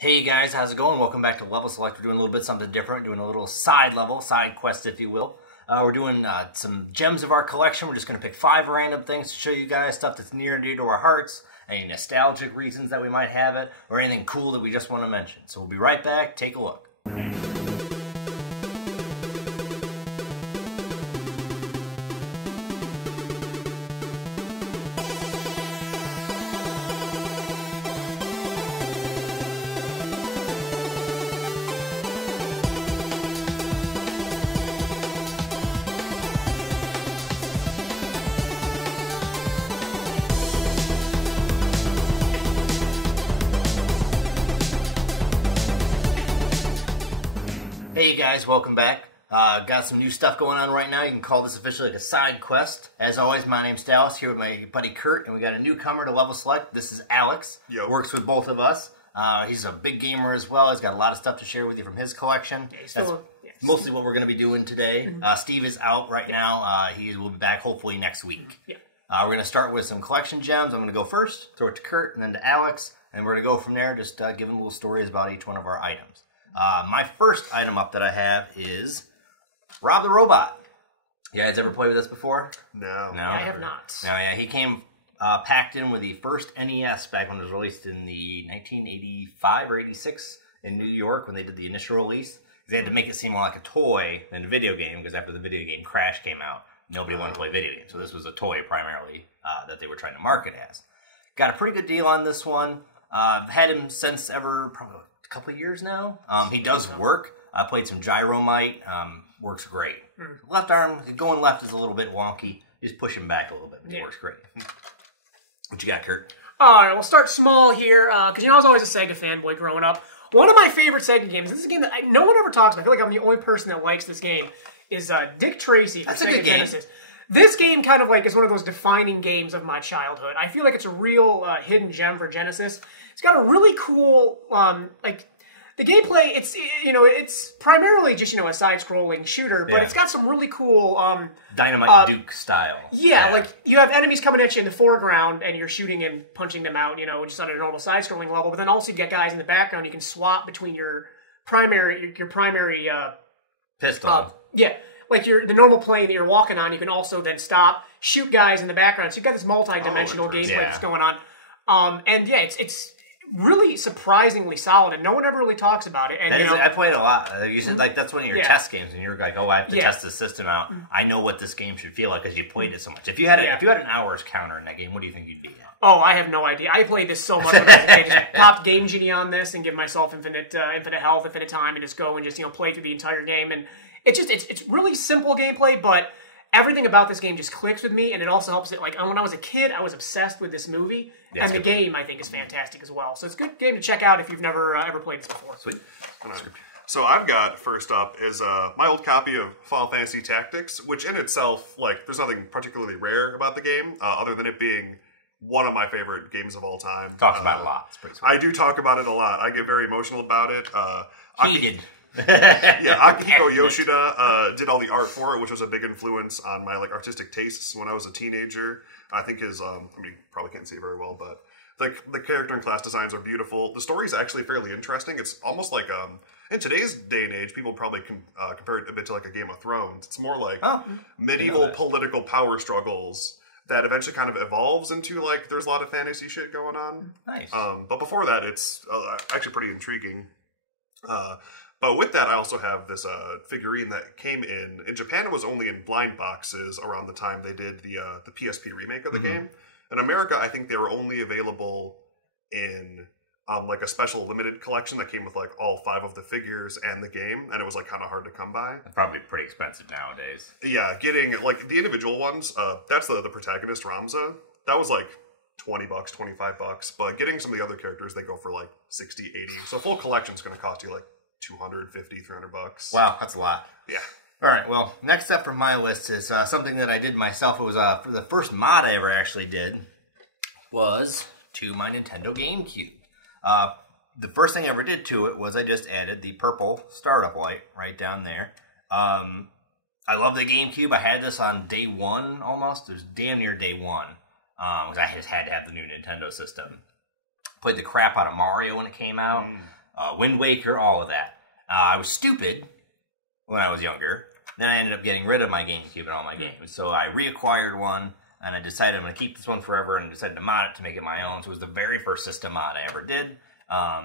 Hey guys, how's it going? Welcome back to Level Select. We're doing a little bit something different, doing a little side level, side quest if you will. We're doing some gems of our collection. We're just going to pick 5 random things to show you guys, stuff that's near and dear to our hearts, any nostalgic reasons that we might have it, or anything cool that we just want to mention. So we'll be right back, take a look. Hey guys, welcome back. Got some new stuff going on right now. You can call this officially like a side quest. As always, my name's Dallas, here with my buddy Kurt, and we got a newcomer to Level Select. This is Alex. Yo. Works with both of us. He's a big gamer as well. He's got a lot of stuff to share with you from his collection. Yeah, That's mostly what we're going to be doing today. Steve is out right now. He will be back hopefully next week. Yeah. We're going to start with some collection gems. I'm going to go first, throw it to Kurt, and then to Alex, and we're going to go from there, just giving little stories about each one of our items. My first item up that I have is Rob the Robot. You guys ever played with this before? No. I have not. No, yeah, he came packed in with the first NES back when it was released in the 1985 or 86 in New York when they did the initial release. They had to make it seem more like a toy than a video game because after the video game Crash came out, nobody wanted to play video games. So this was a toy primarily that they were trying to market as. Got a pretty good deal on this one. I've had him since probably a couple of years now. He does work. I played some Gyromite. Works great. Left arm, going left is a little bit wonky. Just push him back a little bit. It works great. What you got, Kurt? All right, we'll start small here, because I was always a Sega fanboy growing up. One of my favorite Sega games, this is a game that no one ever talks about. I feel like I'm the only person that likes this game, is Dick Tracy for Sega Genesis. This game kind of like is one of those defining games of my childhood. I feel like it's a real hidden gem for Genesis. It's got a really cool, the gameplay, it's primarily just, a side-scrolling shooter, but it's got some really cool... Dynamite Duke style. Yeah, like, you have enemies coming at you in the foreground, and you're shooting and punching them out, just on a normal side-scrolling level, but then also you get guys in the background, you can swap between your primary... Pistol. Like the normal plane that you're walking on, you can also then stop, shoot guys in the background, so you've got this multi-dimensional gameplay that's going on. It's really surprisingly solid, and no one ever really talks about it. And I played a lot. You said that's one of your test games, and you're like, "Oh, I have to test the system out. I know what this game should feel like because you played it so much." If you had an hours counter in that game, what do you think you'd be at? Oh, I have no idea. I played this so much. I just pop Game Genie on this and give myself infinite health, infinite time, and just go and just play through the entire game. And it's really simple gameplay, but everything about this game just clicks with me, and it also helps it. Like, when I was a kid, I was obsessed with this movie, and the game, I think, is fantastic as well. So it's a good game to check out if you've never ever played this before. Sweet. So I've got, first up, is my old copy of Final Fantasy Tactics, which in itself, there's nothing particularly rare about the game, other tan it being one of my favorite games of all time. Talks about it a lot. It's pretty sweet. I do talk about it a lot. I get very emotional about it. Heated. Akihiko Yoshida did all the art for it, which was a big influence on my artistic tastes when I was a teenager. I think his, probably can't see very well, but the character and class designs are beautiful. The story is actually fairly interesting. It's almost like, in today's day and age, people probably compare it a bit to a Game of Thrones. It's more like medieval political power struggles that eventually kind of evolves into there's a lot of fantasy shit going on. Nice. But before that, it's actually pretty intriguing. But with that, I also have this figurine that came in. In Japan, it was only in blind boxes around the time they did the PSP remake of the game. In America, I think they were only available in a special limited collection that came with all 5 of the figures and the game, and it was kind of hard to come by. It's probably pretty expensive nowadays. Yeah, getting the individual ones. That's the protagonist Ramza. That was $20, $25, but getting some of the other characters, they go for $60, $80. So a full collection's going to cost you $250, $300. Wow, that's a lot. Yeah. All right, well, next up from my list is something that I did myself. It was for the first mod I ever actually did was to my Nintendo GameCube. The first thing I ever did to it was I just added the purple startup light right down there. I love the GameCube. I had this on day one almost. It was damn near day one. Because I just had to have the new Nintendo system. Played the crap out of Mario when it came out. Wind Waker, all of that. I was stupid when I was younger. Then I ended up getting rid of my GameCube and all my games. So I reacquired one, and I decided I'm going to keep this one forever, and decided to mod it to make it my own. So it was the very first system mod I ever did. I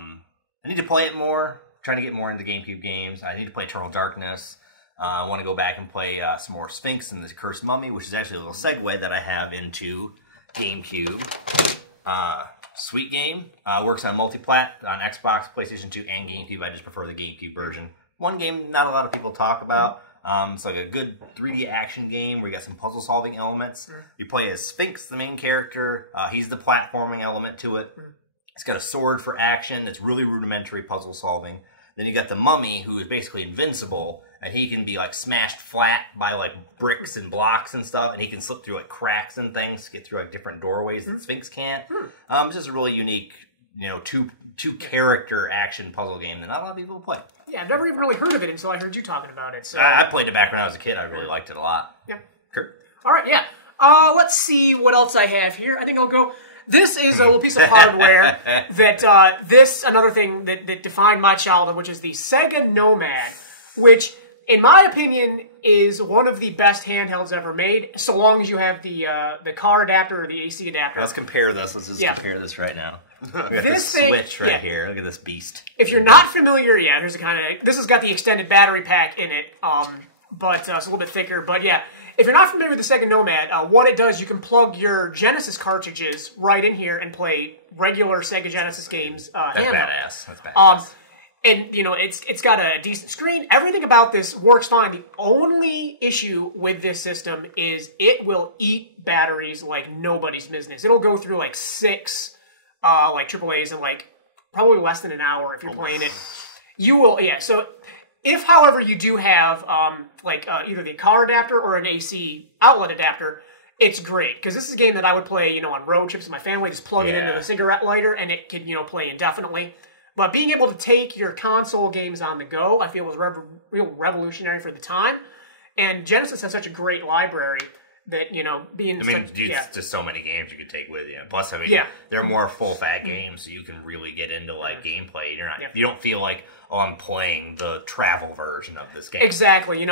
need to play it more, trying to get more into GameCube games. I need to play Eternal Darkness. I want to go back and play some more Sphinx and the Cursed Mummy, which is actually a little segue that I have into GameCube. Sweet game. Works on multi-plat on Xbox, PlayStation 2, and GameCube. I just prefer the GameCube version. One game not a lot of people talk about. It's like a good 3D action game where you got some puzzle-solving elements. You play as Sphinx, the main character. He's the platforming element to it. It's got a sword for action. It's really rudimentary puzzle-solving. Then you got the Mummy, who is basically invincible, and he can be like smashed flat by like bricks and blocks and stuff, and he can slip through like cracks and things to get through like different doorways that Sphinx can't. It's just a really unique, two character action puzzle game that not a lot of people play. Yeah, I've never even really heard of it until I heard you talking about it. So I played it back when I was a kid. I really liked it a lot. Yeah. Kurt? All right, yeah. Let's see what else I have here. I think I'll go. This is a little piece of hardware that, another thing that defined my childhood, which is the Sega Nomad, which, in my opinion, is one of the best handhelds ever made, so long as you have the car adapter or the AC adapter. Let's compare this. Let's just compare this right now. We got this Switch right here. Look at this beast. If you're not familiar, there's this has got the extended battery pack in it, but it's a little bit thicker, but yeah. If you're not familiar with the Sega Nomad, what it does, you can plug your Genesis cartridges right in here and play regular Sega Genesis games. That's badass. That's badass. And, it's got a decent screen. Everything about this works fine. The only issue with this system is it will eat batteries like nobody's business. It'll go through like 6 AAAs in like probably less than an hour if you're playing it. You will, so... If, however, you do have either the car adapter or an AC outlet adapter, it's great. Because this is a game that I would play, on road trips with my family. Just plug it into the cigarette lighter, and it can, play indefinitely. But being able to take your console games on the go, I feel was real revolutionary for the time. And Genesis has such a great library that, just so many games you could take with you. Plus, they're more full-fat games, so you can really get into, gameplay. You don't feel like, I'm playing the travel version of this game. Exactly.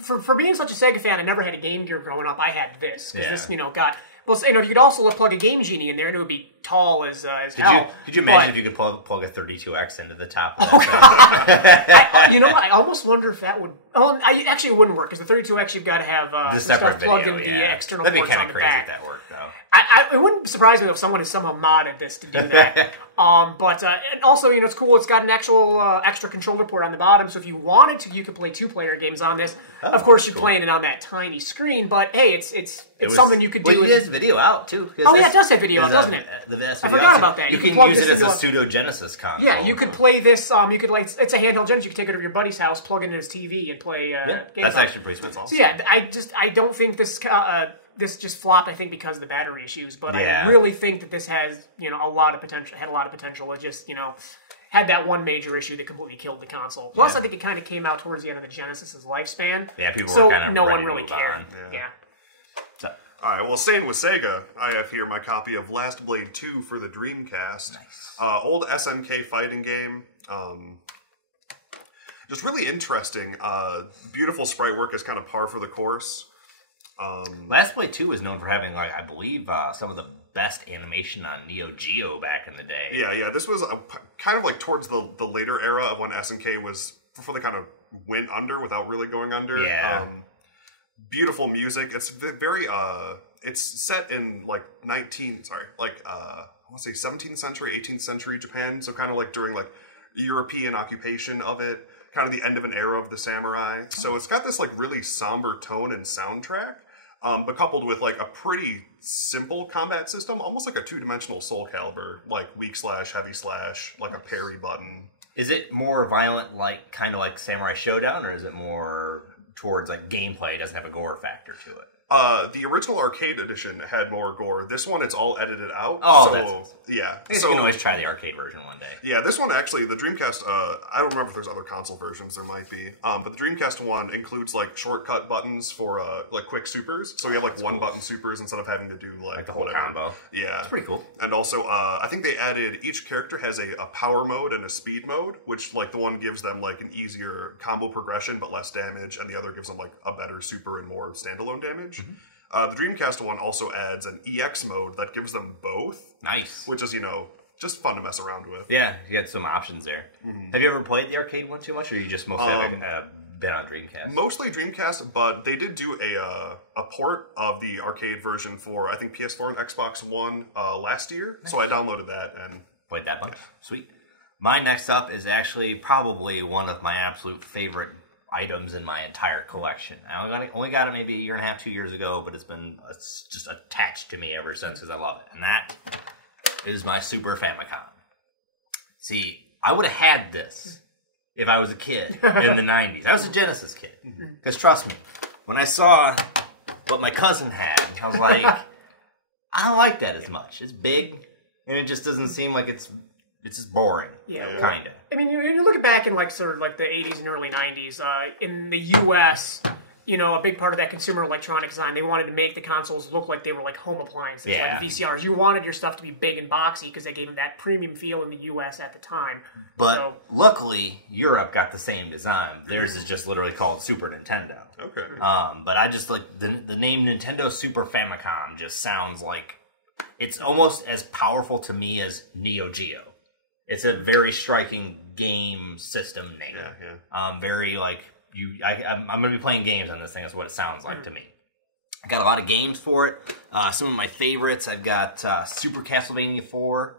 For being such a Sega fan, I never had a Game Gear growing up. I had this. Because this, got... Well, you could also plug a Game Genie in there, and it would be tall as hell. Could you imagine if you could plug a 32X into the top of that thing? I almost wonder if that would... Oh, actually, it wouldn't work, because the 32X, you've got to have the separate stuff plugged video, into the external ports on the back. That'd be kind of crazy if that worked, though. It wouldn't surprise me if someone had somehow modded this to do that. And also, it's cool. It's got an actual extra controller port on the bottom, so if you wanted to, you could play 2-player games on this. Of course, you're playing it on that tiny screen, but hey, it's something you could do. It has video out too. Oh yeah, it does have video out, doesn't it? I forgot about that. You can use it as a pseudo Genesis console. Yeah, you could play this. You could it's a handheld Genesis. You could take it over to your buddy's house, plug it into his TV, and play games. That's actually pretty sweet. So yeah, I don't think this. This just flopped, I think, because of the battery issues. But I really think that this has, a lot of potential. Had a lot of potential. It just, had that one major issue that completely killed the console. Plus, I think it kind of came out towards the end of the Genesis's lifespan. Yeah, people were kind of no one really cared. Yeah. So, all right. Well, staying with Sega, I have here my copy of Last Blade 2 for the Dreamcast. Nice. Old SNK fighting game. Just really interesting. Beautiful sprite work is kind of par for the course. Last Blade 2 was known for having, I believe, some of the best animation on Neo Geo back in the day. Yeah. This was kind of like towards the later era of when SNK was, before they kind of went under without really going under. Yeah. Beautiful music. It's very, it's set in I want to say 17th century, 18th century Japan. So kind of like during European occupation of it. Kind of the end of an era of the samurai. So it's got this really somber tone and soundtrack. But coupled with a pretty simple combat system, almost like a 2-dimensional Soul Calibur, weak slash, heavy slash, a parry button. Is it more violent, kind of like Samurai Showdown, or is it more towards gameplay? It doesn't have a gore factor to it. The original arcade edition had more gore. This one, it's all edited out. Oh, so, yeah. I guess you can always try the arcade version one day. Yeah, this one actually, the Dreamcast, I don't remember if there's other console versions, there might be. But the Dreamcast one includes, like, shortcut buttons for, like, quick supers. So you have, like, one-button supers instead of having to do, like the whole whatever. combo. Yeah. It's pretty cool. And also, I think they added, each character has a power mode and a speed mode, which, like, the one gives them, like, an easier combo progression but less damage, and the other gives them, like, a better super and more standalone damage. Mm-hmm. The Dreamcast one also adds an EX mode that gives them both. Nice. Which is, just fun to mess around with. Yeah, you got some options there. Mm-hmm. Have you ever played the arcade one too much, or you just mostly have been on Dreamcast? Mostly Dreamcast, but they did do a port of the arcade version for, I think, PS4 and Xbox One last year. Nice. So I downloaded that and played that bunch. Yeah. Sweet. My next up is actually probably one of my absolute favorite items in my entire collection. I only got it maybe a year and a half, 2 years ago, but it's just attached to me ever since because I love it. And that is my Super Famicom. See, I would have had this if I was a kid in the 90s. I was a Genesis kid. Because trust me, when I saw what my cousin had, I was like, I don't like that as much. It's big, and it just doesn't seem like it's just boring. Yeah, kind of. I mean, you're looking back in like sort of like the 80s and early 90s. In the U.S., a big part of that consumer electronic design, they wanted to make the consoles look like they were like home appliances, like VCRs. You wanted your stuff to be big and boxy because they gave them that premium feel in the U.S. at the time. But luckily, Europe got the same design. Theirs is just literally called Super Nintendo. Okay. But I just like the name Nintendo Super Famicom just sounds like it's almost as powerful to me as Neo Geo. It's a very striking game system name. Yeah. Very like I'm going to be playing games on this thing. That's what it sounds like to me. I got a lot of games for it. Some of my favorites. I've got Super Castlevania 4.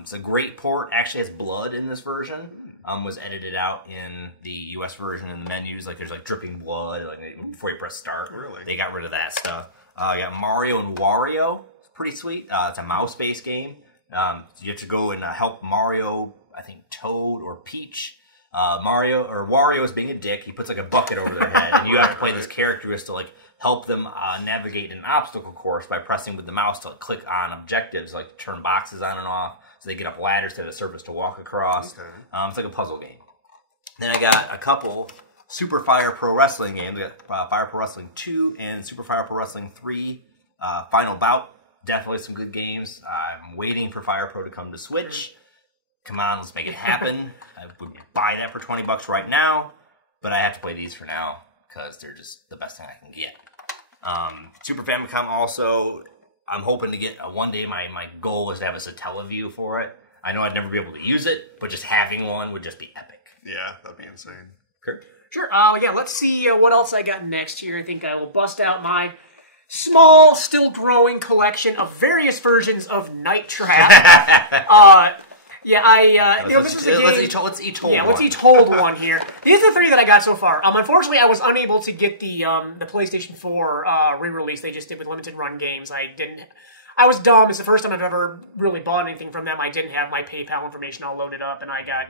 It's a great port. Actually has blood in this version. Was edited out in the US version in the menus. Like there's like dripping blood like before you press start. Really? They got rid of that stuff. I got Mario and Wario. It's pretty sweet. It's a mouse-based game. You have to go and help Mario, I think Toad or Peach. Wario is being a dick. He puts like a bucket over their head, and you have to play this character who has to like help them navigate an obstacle course by pressing with the mouse to like, click on objectives, like turn boxes on and off, so they get up ladders to have a surface to walk across. Okay. It's like a puzzle game. Then I got a couple Super Fire Pro Wrestling games. I got Fire Pro Wrestling 2 and Super Fire Pro Wrestling 3 Final Bout. Definitely some good games. I'm waiting for Fire Pro to come to Switch. Come on, let's make it happen. I would buy that for $20 right now, but I have to play these for now because they're just the best thing I can get. Super Famicom also, I'm hoping to get one day. My goal is to have a Satellaview for it. I know I'd never be able to use it, but just having one would just be epic. Yeah, that'd be insane. Sure. Let's see what else I got next here. I think I will bust out my small, still growing collection of various versions of Night Trap. This is a game. Let's each hold one. Let's each hold one here. These are the three that I got so far. Unfortunately, I was unable to get the PlayStation 4 re-release they just did with limited run games. I was dumb. It's the first time I've ever really bought anything from them. I didn't have my PayPal information all loaded up, and I got,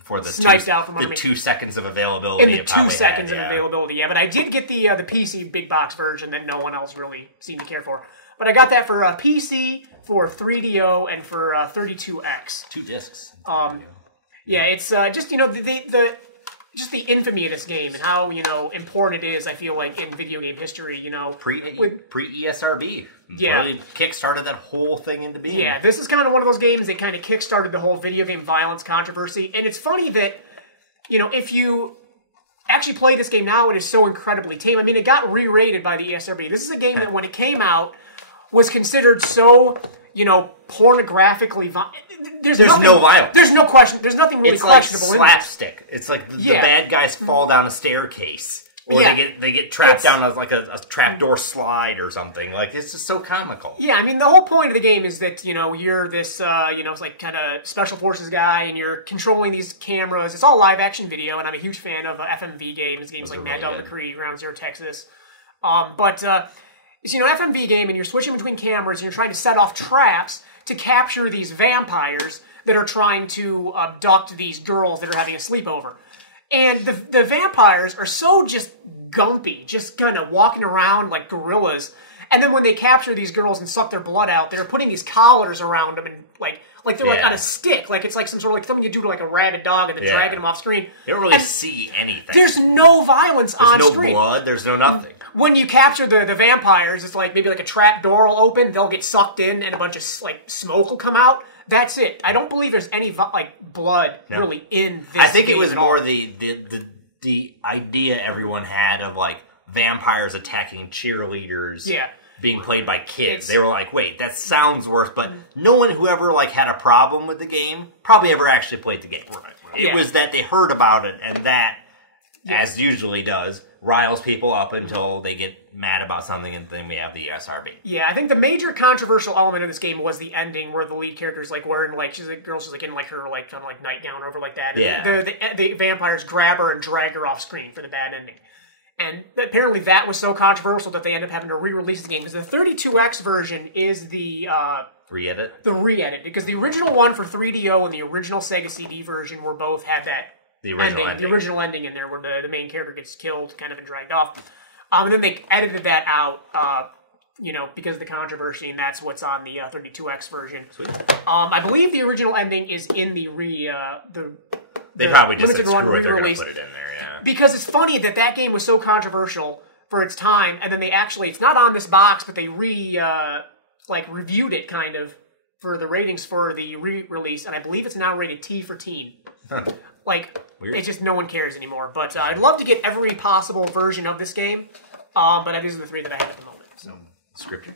for the sniped out from the 2 seconds of availability. In the 2 seconds of availability, yeah. But I did get the PC big box version that no one else really seemed to care for. But I got that for PC, for 3DO, and for 32X. 2 discs. It's just the infamy of this game and how important it is. I feel like in video game history, pre ESRB. Yeah, really kickstarted that whole thing into being. Yeah, this is kind of one of those games that kind of kickstarted the whole video game violence controversy. And it's funny that if you actually play this game now, it is so incredibly tame. I mean, it got re-rated by the ESRB. This is a game that when it came out was considered so, pornographically violent. There's no violence. There's no question. There's nothing really questionable. It's like slapstick. It's like the bad guys fall down a staircase, or they get trapped down a trapdoor slide or something. Like it's just so comical. Yeah, I mean the whole point of the game is that you're this it's like kind of special forces guy, and you're controlling these cameras. It's all live action video, and I'm a huge fan of FMV games like Mad Dog McCree, Ground Zero Texas. It's FMV game, and you're switching between cameras, and you're trying to set off traps to capture these vampires that are trying to abduct these girls that are having a sleepover. And the vampires are so just gumpy, just kind of walking around like gorillas. And then when they capture these girls and suck their blood out, they're putting these collars around them and like they're like on a stick, like it's like some sort of like something you do to like a rabid dog and then dragging them off screen. You don't really see anything. There's no violence on screen. There's no blood. There's no nothing. When you capture the vampires, it's like maybe like a trap door will open, they'll get sucked in, and a bunch of like smoke will come out. That's it. I don't believe there's any like blood really in this. I think it was more the idea everyone had of like vampires attacking cheerleaders. Yeah. Being played by kids. They were like, wait, that sounds worse, but no one who ever like had a problem with the game probably ever actually played the game. Right. It was that they heard about it, and that, as usually does, riles people up until they get mad about something, and then we have the SRB. Yeah, I think the major controversial element of this game was the ending, where the lead character's like wearing like she's like in like her like kind of like nightgown over like that. And the vampires grab her and drag her off screen for the bad ending. And apparently that was so controversial that they ended up having to re-release the game, because the 32X version is the re-edit? The re-edit, because the original one for 3DO and the original Sega CD version were both had that the original ending. The original ending in there where the main character gets killed kind of and dragged off. And then they edited that out, because of the controversy, and that's what's on the 32X version. Sweet. I believe the original ending is in the They probably just said, screw it, they're going to put it in there, yeah. Because it's funny that game was so controversial for its time, and then they actually, it's not on this box, but they reviewed it kind of for the ratings for the re-release, and I believe it's now rated T for teen. Weird. It's just no one cares anymore. But I'd love to get every possible version of this game, but these are the three that I have at the moment. So. Scripture.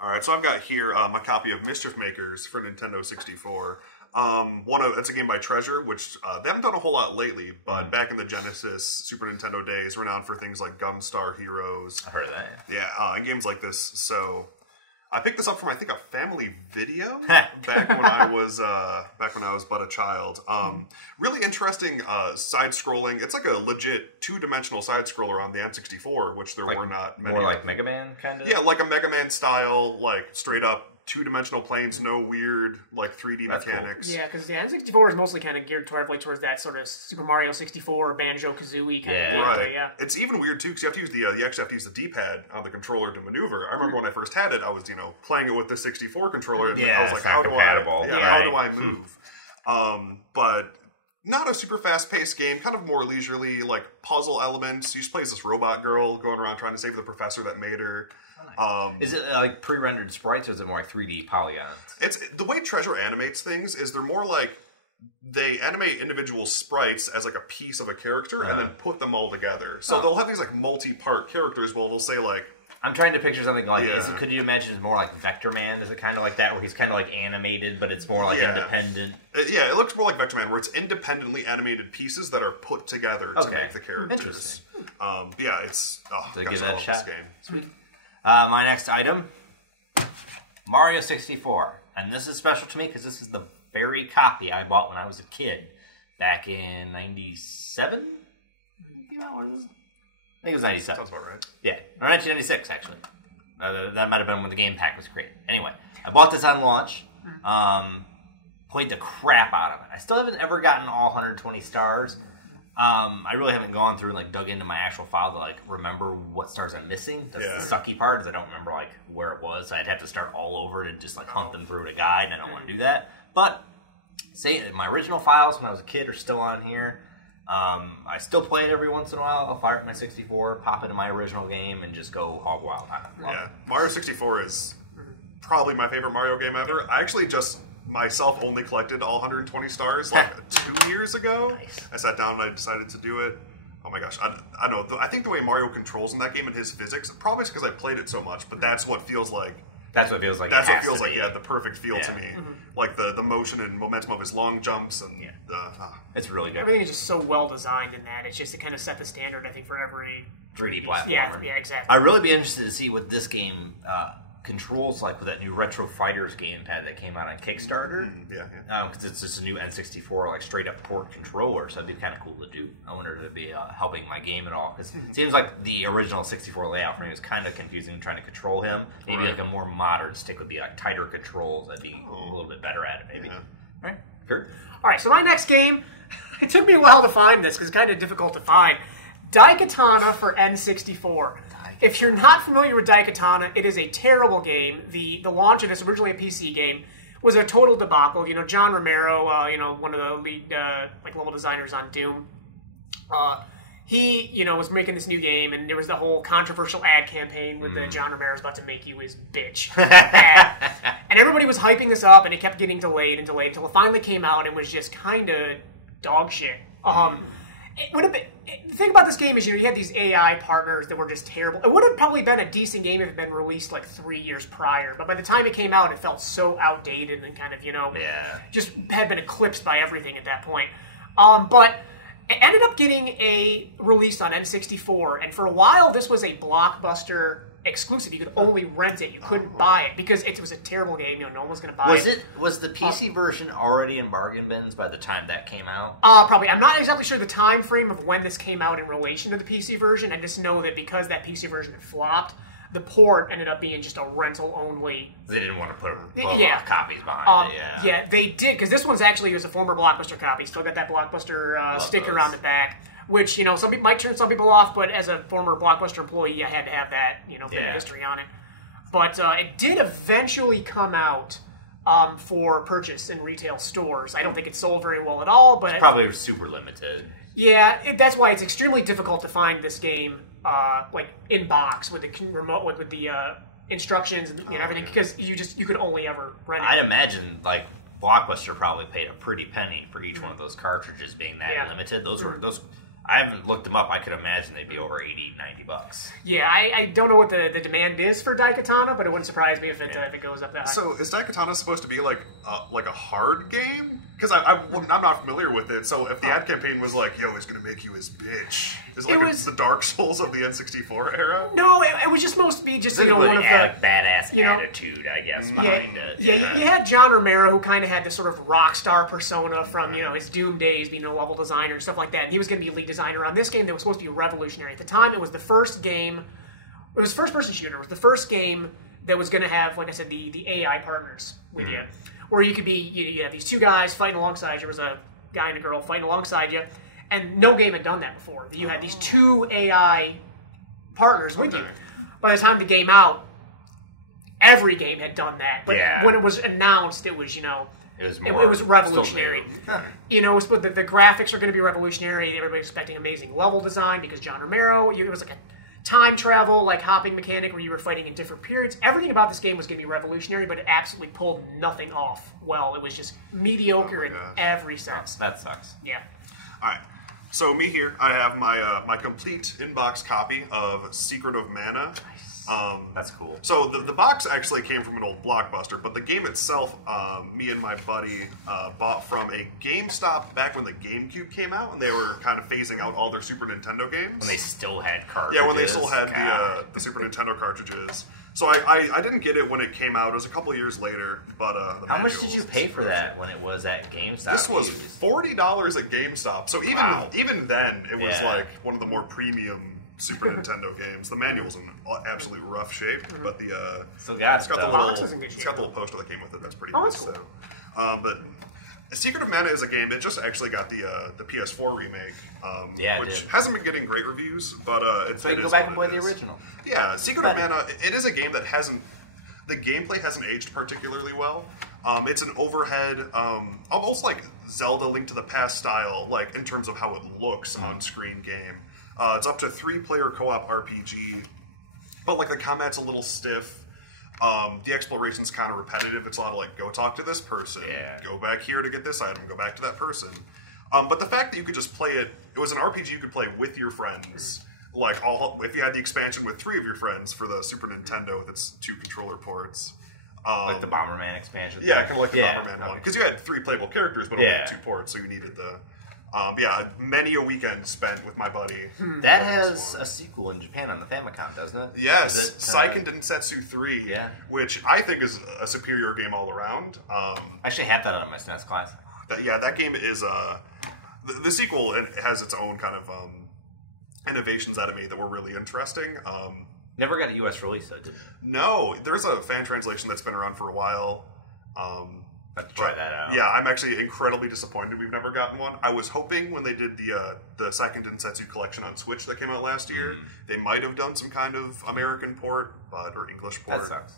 All right, so I've got here my copy of Mischief Makers for Nintendo 64. It's a game by Treasure, which they haven't done a whole lot lately, but back in the Genesis, Super Nintendo days, renowned for things like Gunstar Heroes. I heard of that. Yeah, and games like this. So I picked this up from, I think, a family video back when I was but a child. Really interesting side-scrolling. It's like a legit two-dimensional side-scroller on the N64, which there were not many. More like Mega Man, kind of? Yeah, like a Mega Man style, like straight-up two-dimensional planes, no weird like 3D mechanics. Cool. Yeah, because the N64 is mostly kind of geared towards that sort of Super Mario 64, Banjo-Kazooie kind of game. Right. Yeah. It's even weird too because you have to use you actually have to use the D-pad on the controller to maneuver. I remember when I first had it, I was playing it with the 64 controller. And I was like, how do I move? But not a super fast-paced game. Kind of more leisurely, like puzzle elements. You just play as this robot girl going around trying to save the professor that made her. Is it like pre-rendered sprites, or is it more like 3D polygons? It's the way Treasure animates things is they're more like they animate individual sprites as like a piece of a character and then put them all together. So they'll have these like multi-part characters. Well, they'll say like, I'm trying to picture something like this. Could you imagine it's more like Vector Man? Is it kind of like that, where he's kind of like animated, but it's more like independent? It looks more like Vector Man, where it's independently animated pieces that are put together to make the characters. Interesting. It's give that a shot. This game. Sweet. My next item, Mario 64. And this is special to me because this is the very copy I bought when I was a kid back in 97? I think it was 97. Sounds about right. Yeah, or 1996, actually. That might have been when the game pack was created. Anyway, I bought this on launch, played the crap out of it. I still haven't ever gotten all 120 stars. I really haven't gone through and like dug into my actual file to like remember what stars I'm missing. That's the sucky part, is I don't remember like where it was. So I'd have to start all over to just like hunt them through a guide, and I don't want to do that. But say my original files when I was a kid are still on here. I still play it every once in a while. I'll fire up my 64, pop into my original game, and just go hog wild on it. Mario 64 is probably my favorite Mario game ever. I actually just myself only collected all 120 stars like 2 years ago. Nice. I sat down and I decided to do it. Oh my gosh, I know. I think the way Mario controls in that game and his physics, probably it's because I played it so much, but that's what feels like. That's what feels like. That's what feels like. Yeah, the perfect feel to me. Like the motion and momentum of his long jumps and it's really good. Everything is just so well designed in that. It's just to kind of set the standard, I think, for every 3D platformer. Yeah, exactly. I'd really be interested to see what this game controls like with that new Retro Fighters gamepad that came out on Kickstarter. Because it's just a new N64 like straight up port controller, so that'd be kind of cool to do. I wonder if it'd be helping my game at all, because it seems like the original 64 layout for me was kind of confusing trying to control him. Maybe like a more modern stick would be like tighter controls. I'd be a little bit better at it, maybe. All right, Kurt. All right, so my next game, it took me a while to find this because it's kind of difficult to find. Daikatana for N64. If you're not familiar with Daikatana, it is a terrible game. The launch of this, originally a PC game, was a total debacle. You know, John Romero, one of the lead level designers on Doom, he was making this new game, and there was the whole controversial ad campaign with the John Romero's about to make you his bitch, and everybody was hyping this up, and it kept getting delayed and delayed until it finally came out and was just kind of dog shit. It would have been. The thing about this game is, you had these AI partners that were just terrible. It would have probably been a decent game if it had been released like 3 years prior, but by the time it came out, it felt so outdated and kind of, just had been eclipsed by everything at that point. But it ended up getting a release on N64, and for a while, this was a Blockbuster exclusive. You could only rent it. You couldn't buy it because it was a terrible game. No one was going to buy it. Was the PC version already in bargain bins by the time that came out? Probably. I'm not exactly sure the time frame of when this came out in relation to the PC version. I just know that because that PC version had flopped, the port ended up being just a rental only. They didn't want to put copies behind it. Yeah, they did, because this one's actually was a former Blockbuster copy. Still got that Blockbuster sticker on the back. Which, some people might turn some people off, but as a former Blockbuster employee, I had to have that, bit of history on it. But it did eventually come out for purchase in retail stores. I don't think it sold very well at all, but... It's probably super limited. Yeah, that's why it's extremely difficult to find this game, in box with the remote, with the instructions and everything, because you could only ever rent it. I'd imagine, Blockbuster probably paid a pretty penny for each one of those cartridges being that limited. Those I haven't looked them up. I could imagine they'd be over $80-$90. Yeah, I don't know what the demand is for Daikatana, but it wouldn't surprise me if it goes up that high. So is Daikatana supposed to be like a hard game? Because I'm not familiar with it. So if the ad campaign was like, "Yo, he's gonna make you his bitch," is it like the Dark Souls of the N64 era? No, it was just supposed to be just one of the badass attitude, I guess, behind it. Yeah, you had John Romero, who kind of had this sort of rock star persona from his Doom days, being a level designer and stuff like that. And he was going to be lead designer on this game that was supposed to be revolutionary at the time. It was the first game. It was first person shooter. It was the first game that was going to have, like I said, the AI partners with you. Where you could be, you have these two guys fighting alongside you. There was a guy and a girl fighting alongside you, and no game had done that before. You had these two AI partners with you. By the time the game out, every game had done that. But when it was announced, it was, it was revolutionary. The graphics are going to be revolutionary. Everybody's expecting amazing level design because John Romero, it was like a time travel, hopping mechanic where you were fighting in different periods. Everything about this game was going to be revolutionary, but it absolutely pulled nothing off well. It was just mediocre in every sense. That sucks. Yeah. All right. So me here, I have my complete in-box copy of Secret of Mana. That's cool. So the box actually came from an old Blockbuster, but the game itself, me and my buddy bought from a GameStop back when the GameCube came out, and they were kind of phasing out all their Super Nintendo games. When they still had cartridges. Yeah, when they still had the Super Nintendo cartridges. So I didn't get it when it came out. It was a couple of years later, but how much did you pay for that when it was at GameStop? This was $40 at GameStop. So even then, it was like one of the more premium Super Nintendo games. The manual's in absolute rough shape, but it's got the little poster that came with it. That's pretty nice. Cool. But Secret of Mana is a game that just actually got the PS4 remake, which hasn't been getting great reviews, but so you can go back and play the original. Yeah, Secret of Mana. It is a game that the gameplay hasn't aged particularly well. It's an overhead, almost like Zelda: Link to the Past style, in terms of how it looks on screen game. It's up to 3-player co-op RPG, but the combat's a little stiff. The exploration's kind of repetitive. It's a lot of go talk to this person, go back here to get this item, go back to that person. But the fact that you could just play it was an RPG you could play with your friends. If you had the expansion with 3 of your friends for the Super Nintendo with its 2 controller ports. Like the Bomberman expansion? Yeah, kind of like the Bomberman one. Because you had 3 playable characters, but only 2 ports, so you needed the... many a weekend spent with my buddy. That has a sequel in Japan on the Famicom, doesn't it? Yes, Seiken Densetsu 3, which I think is a superior game all around. I actually have that on my SNES Classic. That game is... the sequel has its own kind of innovations that it made that were really interesting. Never got a US release, though, did it? No, there's a fan translation that's been around for a while. Let's try that out. Yeah, I'm actually incredibly disappointed we've never gotten one. I was hoping when they did the second Densetsu collection on Switch that came out last year, they might have done some kind of American port, or English port. That sucks.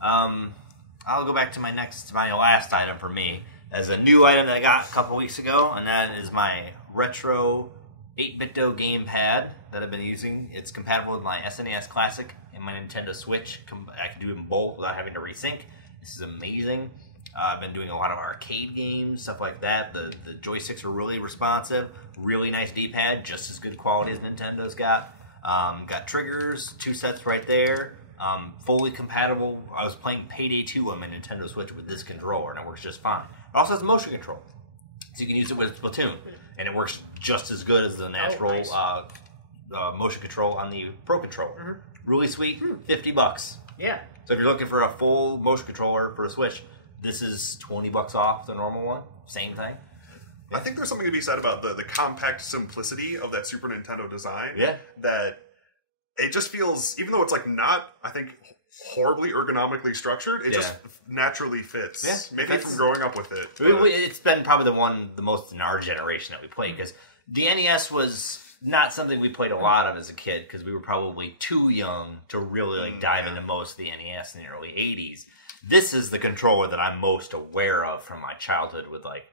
I'll go back to my last item for me as a new item that I got a couple weeks ago, and that is my retro 8BitDo gamepad that I've been using. It's compatible with my SNES Classic and my Nintendo Switch. I can do them both without having to resync. This is amazing. I've been doing a lot of arcade games, stuff like that. The joysticks are really responsive. Really nice D-pad, just as good quality as Nintendo's got. Got triggers, 2 sets right there. Fully compatible. I was playing Payday 2 on my Nintendo Switch with this controller, and it works just fine. It also has motion control, so you can use it with Splatoon, and it works just as good as the natural motion control on the Pro Controller. Really sweet, $50. Yeah. So if you're looking for a full motion controller for a Switch, this is $20 off the normal one. Same thing. I think there's something to be said about the compact simplicity of that Super Nintendo design. Yeah. That it just feels, even though it's like not, I think, horribly ergonomically structured, it just naturally fits. Yeah, Maybe from growing up with it. It's been probably the most in our generation that we played, because the NES was not something we played a lot of as a kid, because we were probably too young to really dive into most of the NES in the early 80s. This is the controller that I'm most aware of from my childhood with like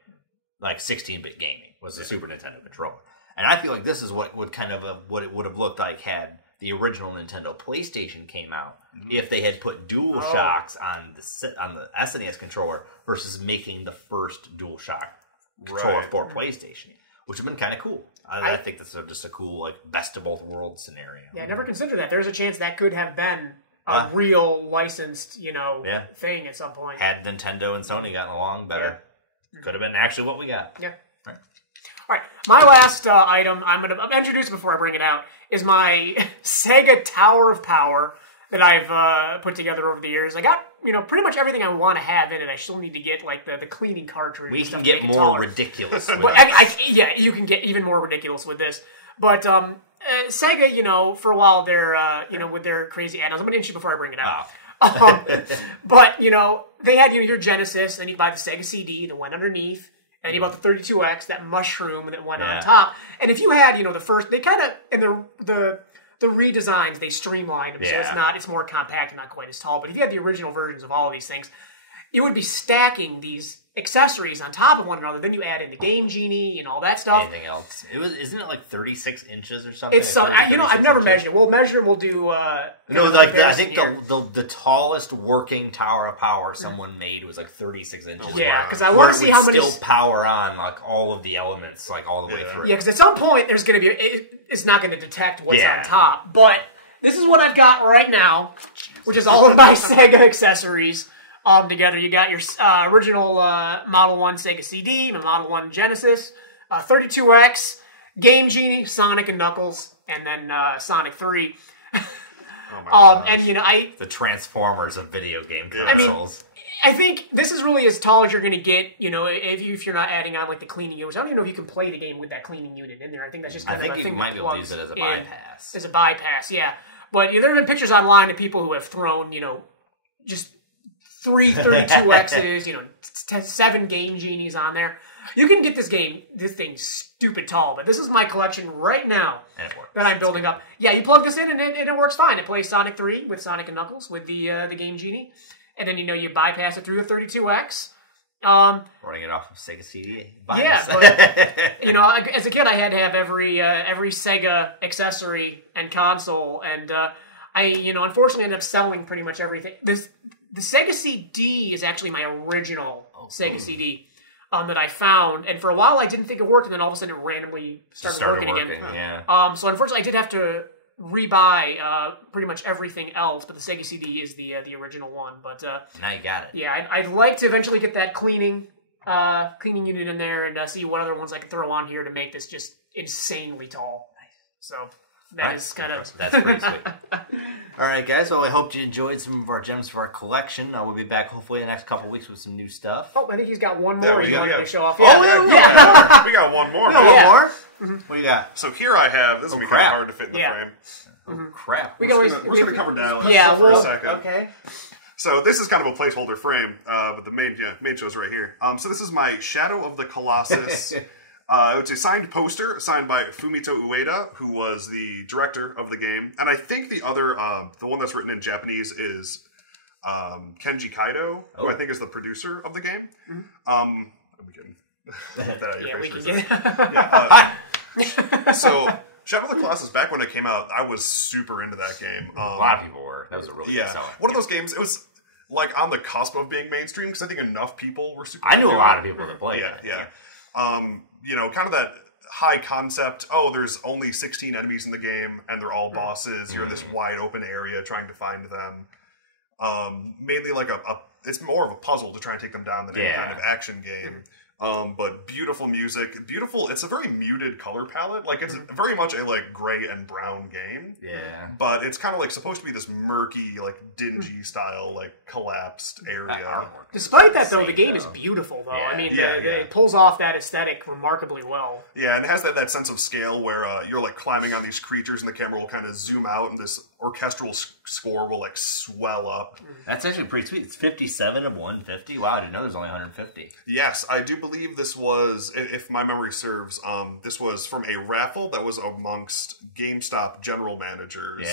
16-bit gaming, was the Super Nintendo controller. And I feel like this is what it would have looked like had the original Nintendo PlayStation came out, if they had put DualShocks on the SNES controller versus making the first DualShock controller for PlayStation, which would have been kind of cool. I think that's just a cool best of both worlds scenario. Yeah, I never considered that. There's a chance that could have been a real licensed, thing at some point. Had Nintendo and Sony gotten along better, could have been actually what we got. Yeah. Right. All right. My last item, I'm going to introduce it before I bring it out, is my Sega Tower of Power that I've put together over the years. I got pretty much everything I want to have in it. I still need to get the cleaning cartridge. We can get more ridiculous. But you can get even more ridiculous with this. But Sega, for a while, they're with their crazy add-ons. I'm going to introduce you before I bring it out. But they had your Genesis, then you buy the Sega CD that went underneath, and then you bought the 32X, that mushroom that went on top. And if you had the first, they kind of and the redesigns, they streamlined them, so it's more compact and not quite as tall. But if you had the original versions of all of these things, you would be stacking these accessories on top of one another. Then you add in the Game Genie and all that stuff. Anything else? Isn't it like 36 inches or something? It's I've never measured it. We'll measure and we'll do. I think the tallest working Tower of Power someone made was 36 inches. Yeah, because I want to see how much still power on all of the elements all the way through. Yeah, because at some point there's going to be it's not going to detect what's on top. But this is what I've got right now, which is all of my Sega accessories. Together, you got your original Model 1 Sega CD, my Model 1 Genesis, 32X, Game Genie, Sonic and Knuckles, and then Sonic 3. And the Transformers of video game consoles. I think this is really as tall as you're going to get. If you're not adding on the cleaning unit, I don't even know if you can play the game with that cleaning unit in there. I think that's just kind of a thing. I think you might be able to use it as a bypass. As a bypass, yeah. But there have been pictures online of people who have thrown, just 3 32Xs, 7 Game Genies on there. You can get this thing stupid tall, but this is my collection right now that I'm building up. Yeah, you plug this in and it works fine. It plays Sonic 3 with Sonic and Knuckles with the Game Genie, and then you bypass it through the 32X. Running it off of Sega CD. Yeah, but, as a kid, I had to have every Sega accessory and console, and I unfortunately ended up selling pretty much everything. The Sega CD is actually my original Sega CD that I found, and for a while I didn't think it worked, and then all of a sudden it randomly started working again. Yeah. So unfortunately I did have to rebuy pretty much everything else, but the Sega CD is the original one. But now you got it. Yeah, I'd like to eventually get that cleaning unit in there and see what other ones I can throw on here to make this just insanely tall. Nice. So that's pretty sweet. All right, guys. Well, I hope you enjoyed some of our gems for our collection. We'll be back hopefully in the next couple weeks with some new stuff. Oh, I think he's got one more he wanted to show off. We got one more. One more? What do you got? So here I have. This is going to be kind of hard to fit in the frame. Crap. We're just going to cover Dallas for a second. Okay. So this is kind of a placeholder frame, but the main show is right here. So this is my Shadow of the Colossus. It's a signed poster signed by Fumito Ueda, who was the director of the game, and I think the other, the one that's written in Japanese is Kenji Kaido, who I think is the producer of the game. We can get that out of your face. So Shadow of the Colossus, back when it came out, I was super into that game. A lot of people were. That was a really good seller. One of those games, it was like on the cusp of being mainstream, because I think enough people were super I knew into a lot of people that played it. You know, kind of that high concept, there's only 16 enemies in the game, and they're all bosses. You're in this wide open area trying to find them. Mainly like it's more of a puzzle to try and take them down than any kind of action game. But beautiful music, it's a very muted color palette. Like, it's very much a, like, gray and brown game. Yeah. But it's kind of, like, supposed to be this murky, like, dingy style, like, collapsed area. Despite that, though, the game is beautiful, though. Yeah. I mean, it pulls off that aesthetic remarkably well. Yeah, and it has that sense of scale where you're, like, climbing on these creatures, and the camera will kind of zoom out, and this orchestral score will, like, swell up. That's actually pretty sweet. It's 57 of 150. Wow, I didn't know there's only 150. Yes, I do believe this was, if my memory serves, this was from a raffle that was amongst GameStop general managers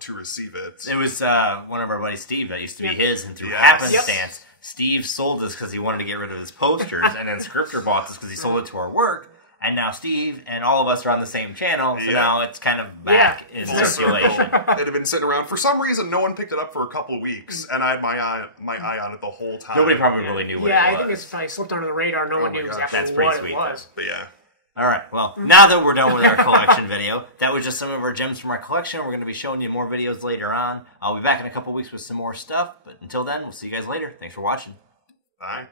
to receive it. It was one of our buddies, Steve, that used to be his, and through happenstance, Steve sold this because he wanted to get rid of his posters, and then Scripter bought this because he sold it to our work. And now Steve and all of us are on the same channel, so now it's kind of back in circulation. It had been sitting around. For some reason, no one picked it up for a couple of weeks, and I had my eye on it the whole time. Nobody probably really knew what it was. Yeah, I think it's probably slipped under the radar. No one knew exactly what it was. But yeah. All right, well, now that we're done with our collection video, that was just some of our gems from our collection. We're going to be showing you more videos later on. I'll be back in a couple weeks with some more stuff, but until then, we'll see you guys later. Thanks for watching. Bye.